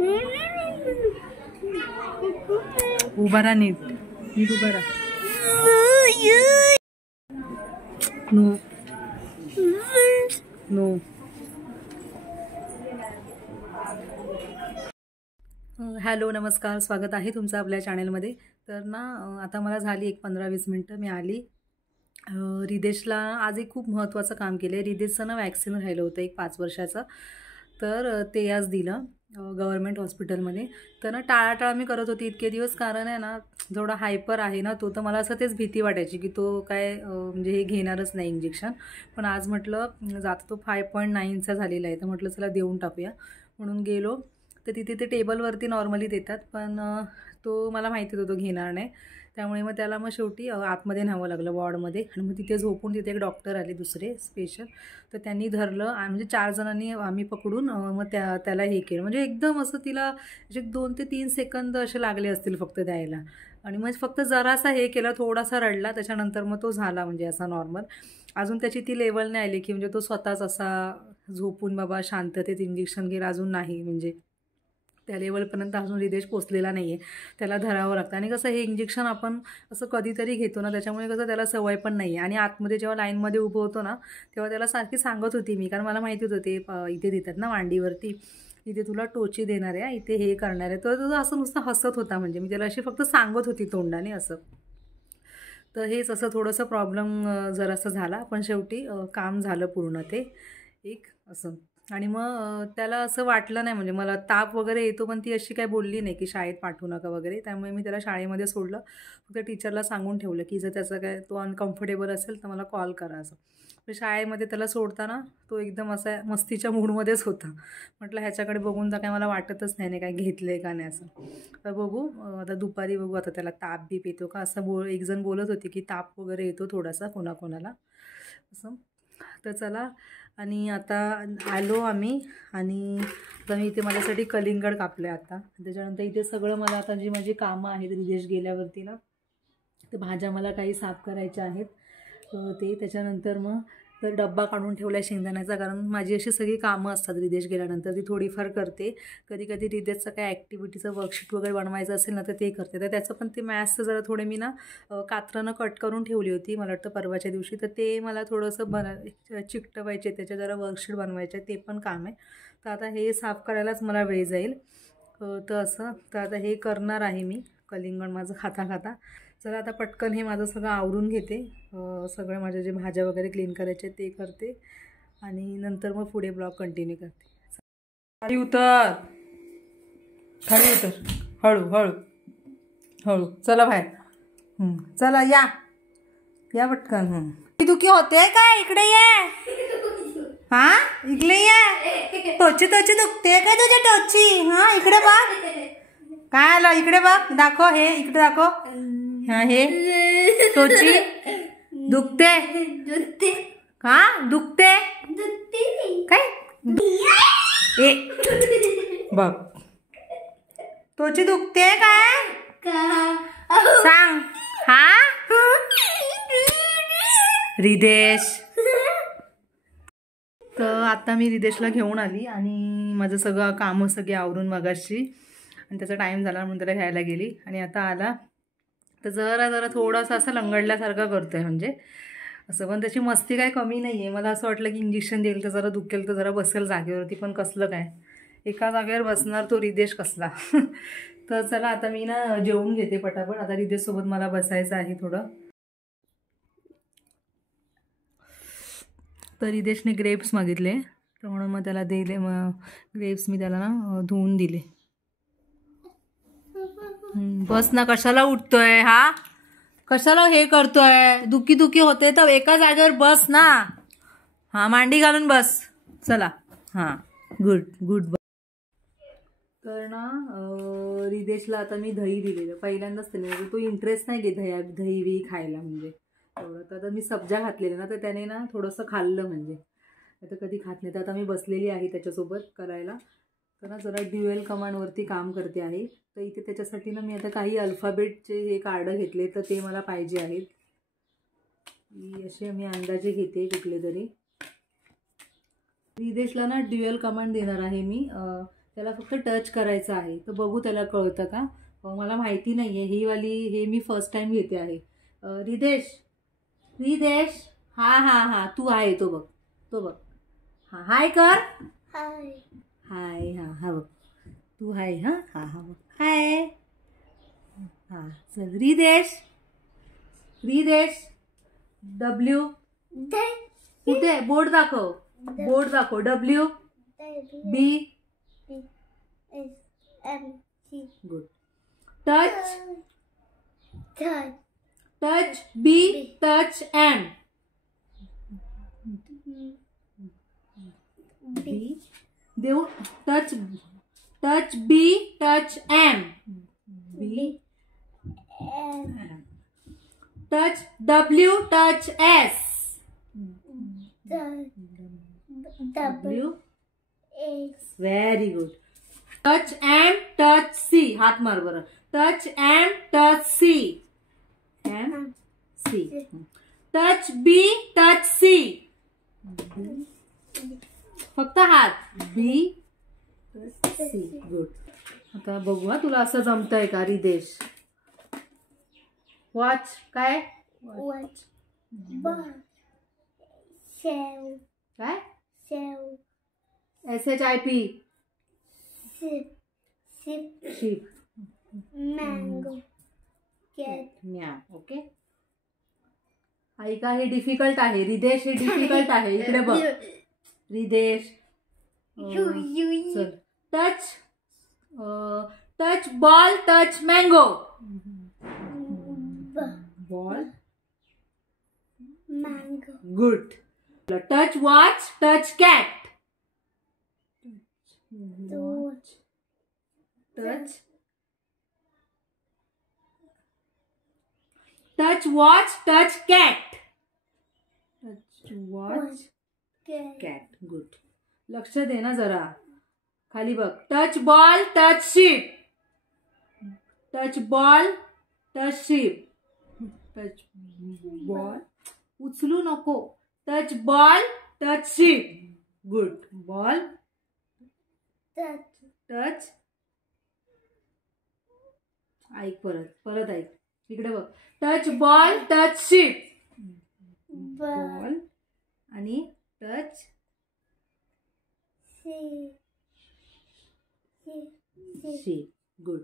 उभा राहा, नीट नीट उभा राहा. No no. हॅलो, नमस्कार, स्वागत आहे तुमचं आपल्या चॅनलमध्ये. तर ना आता मला झाली एक 15-20 मिनटं मी आली. रिदेशला आज एक खूप महत्त्वाचं काम केलं आहे. रिदेशचं ना वॅक्सिन राहिलं होतं एक 5 वर्षाचं, तर ते आज दिलं गव्हर्मेंट हॉस्पिटलमध्ये. तर ना टाळाटाळ मी करत होती इतके दिवस, कारण आहे ना थोडा हायपर आहे ना तो, तर मला असं तेच भीती वाटायची की तो काय म्हणजे हे घेणारच नाही इंजेक्शन. पण आज म्हटलं जाता तो 5.9चा झालेला आहे, तर म्हटलं चला देऊन टाकूया. म्हणून गेलो. तर तिथे ते टेबलवरती नॉर्मली देतात, पण तो मला माहिती होतं तो घेणार नाही. त्यामुळे मग त्याला मग शेवटी आतमध्ये न्यावं लागलं वॉर्डमध्ये. आणि मग तिथे झोपून तिथे एक डॉक्टर आले दुसरे स्पेशल, तर त्यांनी धरलं. म्हणजे 4 जणांनी आम्ही पकडून मग त्याला हे केलं. म्हणजे एकदम असं तिला 2 ते 3 सेकंद असे लागले असतील फक्त द्यायला. आणि मग फक्त जरासा हे केलं, थोडासा रडला, त्याच्यानंतर मग तो झाला म्हणजे असा नॉर्मल. अजून त्याची ती लेवल नाही आली की म्हणजे तो स्वतःच असा झोपून बाबा शांततेत इंजेक्शन घेईल, अजून नाही. म्हणजे त्या लेवलपर्यंत अजून रिदेश पोचलेला नाही आहे. त्याला धरावं लागतं. आणि कसं हे इंजेक्शन आपण असं कधीतरी घेतो ना, त्याच्यामुळे कसं त्याला सवय पण नाही आहे. आणि आतमध्ये जेव्हा लाईनमध्ये उभं होतो ना, तेव्हा त्याला सारखी सांगत होती मी, कारण मला माहिती होतं ते इथे देतात ना मांडीवरती, इथे तुला टोची देणार आहे, इथे हे करणार आहे. तर तो असं नुसतं हसत होता. म्हणजे मी त्याला अशी फक्त सांगत होती तोंडाने असं. तर हेच असं थोडंसं प्रॉब्लेम जरासं झाला, पण शेवटी काम झालं पूर्ण ते एक असं. आणि मग त्याला असं वाटलं नाही, म्हणजे मला ताप वगैरे येतो, पण ती अशी काही बोलली नाही की शाळेत पाठवू नका वगैरे. त्यामुळे मी त्याला शाळेमध्ये सोडलं. फक्त टीचरला सांगून ठेवलं की जर त्याचं काय तो अनकम्फर्टेबल असेल तर मला कॉल करा असं. तर शाळेमध्ये त्याला सोडताना तो एकदम असा मस्तीच्या मूडमध्येच होता. म्हटलं ह्याच्याकडे बघून तर काय मला वाटतच नाही काय घेतलं आहे का नाही असं. तर बघू आता दुपारी बघू आता त्याला ताप बीप येतो का असं. एक जण बोलत होती की ताप वगैरे येतो थोडासा कोणाकोणाला असं. तर चला. आणि आता आलो आम्ही. आणि आता मी इथे माझ्यासाठी कलिंगड कापलं आहे आता. त्याच्यानंतर इथे सगळं मला आता जी माझी कामं आहेत रिदेश गेल्यावरती ना, तर भाज्या मला काही साफ करायच्या आहेत ते. त्याच्यानंतर मग तर डब्बा काढून ठेवला आहे शेंगदाण्याचा, कारण माझी अशी सगळी कामं असतात रिदेश गेल्यानंतर, ती थोडीफार करते. कधी कधी रिदेशचं काय ॲक्टिव्हिटीचं वर्कशीट वगैरे बनवायचं असेल ना, तर ते करते. तर त्याचं पण ते मॅथ्सचं जरा थोडे मी ना कात्रानं कट करून ठेवली होती मला वाटतं परवाच्या दिवशी. तर ते मला थोडंसं चिकटवायचे, त्याच्या जरा वर्कशीट बनवायचे, ते पण काम आहे. तर आता हे साफ करायलाच मला वेळ जाईल. तर असं तर आता हे करणार आहे मी कलिंगड माझं खाता खाता. चला आता पटकन हे माझं सगळं आवरून घेते. सगळं माझ्या जे भाज्या वगैरे क्लीन करायचे ते करते, आणि नंतर मग पुढे ब्लॉग कंटिन्यू करते. खाली उतर, खाली उतर, हळू हळू हळू. चला बाहेर. चला या या पटकन. दुखी होते काय? इकडे ये. हा इकडे ये. टोची दुखते काय तुझ्या टोची? हा इकडे बघ. काय आलं इकडे बघ, दाखव हे इकडे दाखव. हा हे टोची दुखते हा दुखते काय ए बघ. टोची दुखते काय सांग. हा रिदेश. तर आता मी रिदेशला घेऊन आली आणि माझं सगळं कामं सगळी आवरून मगाशी, आणि त्याचा टाईम झाला म्हणून त्याला घ्यायला गेली. आणि आता आला तर जरा थोडासा असं लंगडल्यासारखं करतो आहे म्हणजे असं. पण त्याची मस्ती काय कमी नाही आहे. मला असं वाटलं की इंजेक्शन देईल तर जरा दुखेल तर जरा बसेल जागेवरती, पण कसलं काय एका जागेवर बसणार तो रिदेश कसला. तर चला आता मी ना जेवून घेते पटापट. आता रिदेशसोबत मला बसायचं आहे थोडं. तर रिदेशने ग्रेप्स मागितले, तर म्हणून मग त्याला दिले. मग ग्रेप्स मी त्याला ना धुवून दिले. बस ना, कशाला उठतोय हा? कशाला हे करतोय? दुखी होते तर एका जागेवर बस ना. हा मांडी घालून बस. चला हां गुड. तर ना रिदेशला आता मी दही दिलेलं पहिल्यांदाच. त्याने तो इंटरेस्ट नाही घेत दही खायला म्हणजे एवढं. तर आता मी सब्जा घातलेलं ना, तर त्याने ना थोडंसं खाल्लं. म्हणजे आता कधी खात नाही. तर आता मी बसलेली आहे त्याच्यासोबत करायला. तर ना जरा ड्युएल कमांडवरती काम करते आहे. तर इथे त्याच्यासाठी ना मी आता काही अल्फाबेटचे हे कार्ड घेतले, तर ते मला पाहिजे आहेत. असे मी अंदाजे घेते कुठले तरी. रिदेशला ना ड्युएल कमांड देणार आहे मी. त्याला फक्त टच करायचं आहे. तर बघू त्याला कळतं का. मला माहिती नाही आहे, ही वाली हे मी फर्स्ट टाइम घेते आहे. रिदेश, रिदेश, हा हा हा तू आहे, तो बघ, तो बघ, हा हाय कर, हाय हाय, हा हा बघ तू हाय, हा हा हा बघ हाय, हा चल रिदेश, रिदेश, डब्ल्यू कुठे बोर्ड दाखव, बोर्ड दाखव, W B good, touch touch B touch M B देऊ, touch touch B touch M B, touch W touch S W very good, touch M touch C, हात मार बरं, touch M touch C M C, touch B touch C, फक्त हात B C good. आता बघू हा तुला असं जमतंय का रिदेश. वॉच काय, वॉच शेव काय, शेव SHIP sheep, mango cat meow. Okay ऐका, हे डिफिकल्ट आहे रिदेश, हे डिफिकल्ट आहे. इकडे बघ रिदेश, चल touch touch ball touch mango, ball mango good, touch watch touch cat, touch touch watch touch cat, touch watch cat good. लक्ष दे ना जरा, खाली बघ, touch ball touch ship, touch ball touch ship, touch ball उचलू नको, touch ball touch ship good, ball touch, ऐक परत परत ऐक, इकडे बघ, touch ball touch ship, ball आणि टच शीप गुड.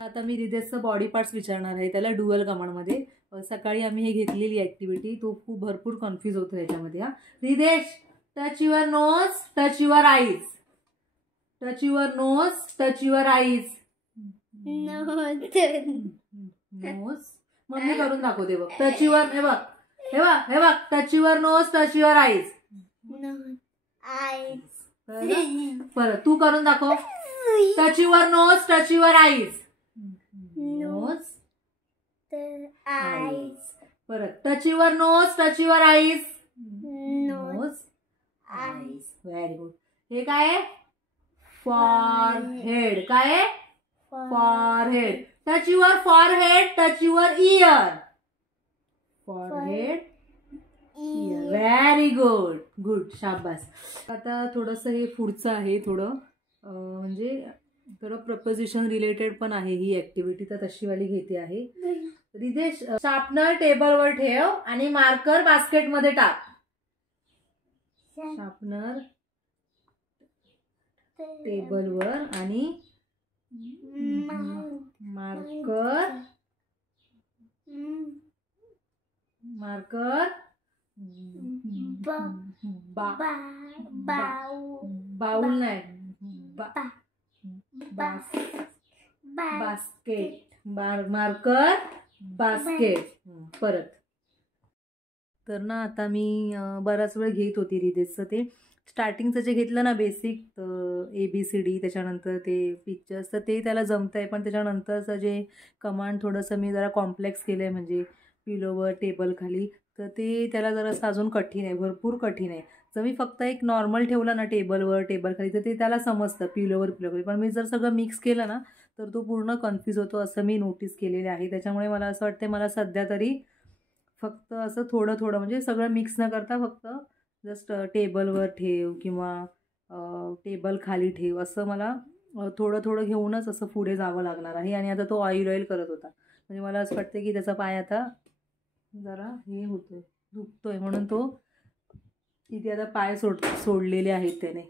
आता मी रिदेशचं बॉडी पार्ट्स विचारणार आहे त्याला डुअल कमांडमध्ये. सकाळी आम्ही हे घेतलेली ऍक्टिव्हिटी, तो खूप भरपूर कन्फ्यूज होतो याच्यामध्ये. हा रिदेश, touch your nose touch your eyes, touch your nose touch your eyes, nose mummy करून दाखवते बघ, टच युअर, हे बघ हे बघ हे बघ, touch your nose touch your eyes, परत तू करून दाखव, touch your nose touch your eyes, nose eyes, परत touch your nose touch your eyes, nose eyes, very good. हे काय, फॉरहेड, काय forehead, touch your forehead touch your ear, forehead ear, very good good, शाबास. आता थोडंसं हे पुढचं आहे, थोडं म्हणजे थोडं प्रपोजिशन रिलेटेड पण आहे ही ऍक्टिव्हिटी, तर तशी वाली घेते आहे. रिदेश, शार्पनर टेबलवर ठेव आणि मार्कर बास्केटमध्ये टाक, शार्पनर टेबलवर आणि मार्कर मार्कर बाउल नाही, बास्केट, मार्कर बास्केट, परत. तर ना आता मी बराच वेळ घेत होती रिदेशचं ते स्टार्टिंगचं जे घेतलं ना बेसिक ABCD, त्याच्यानंतर ते पिक्चर्स, तर ते त्याला जमतंय, पण त्याच्यानंतरचं जे कमांड थोडंसं मी जरा कॉम्प्लेक्स केलं आहे, म्हणजे पिलोवर टेबल खाली, तर ते त्याला जरासं अजून कठीण आहे, भरपूर कठीण आहे. जर मी फक्त एक नॉर्मल ठेवलं ना टेबलवर टेबल खाली, तर ते त्याला समजतं पिलोवर पिलोवर, पण मी जर सगळं मिक्स केलं ना तर तो पूर्ण कन्फ्यूज होतो, असं मी नोटीस केलेले आहे. त्याच्यामुळे मला असं वाटतं मला सध्या तरी फक्त असं थोडं थोडं, म्हणजे सगळं मिक्स न करता फक्त जस्ट टेबलवर ठेव किंवा टेबल खाली ठेव, असं मला थोडं थोडं घेऊनच असं पुढे जावं लागणार आहे. आणि आता तो ऑइल करत होता, म्हणजे मला असं वाटतं की त्याचा पाय आता जरा हे होतोय, दुखतोय, म्हणून तो तिथे आता पाय सोडलेले आहेत त्याने.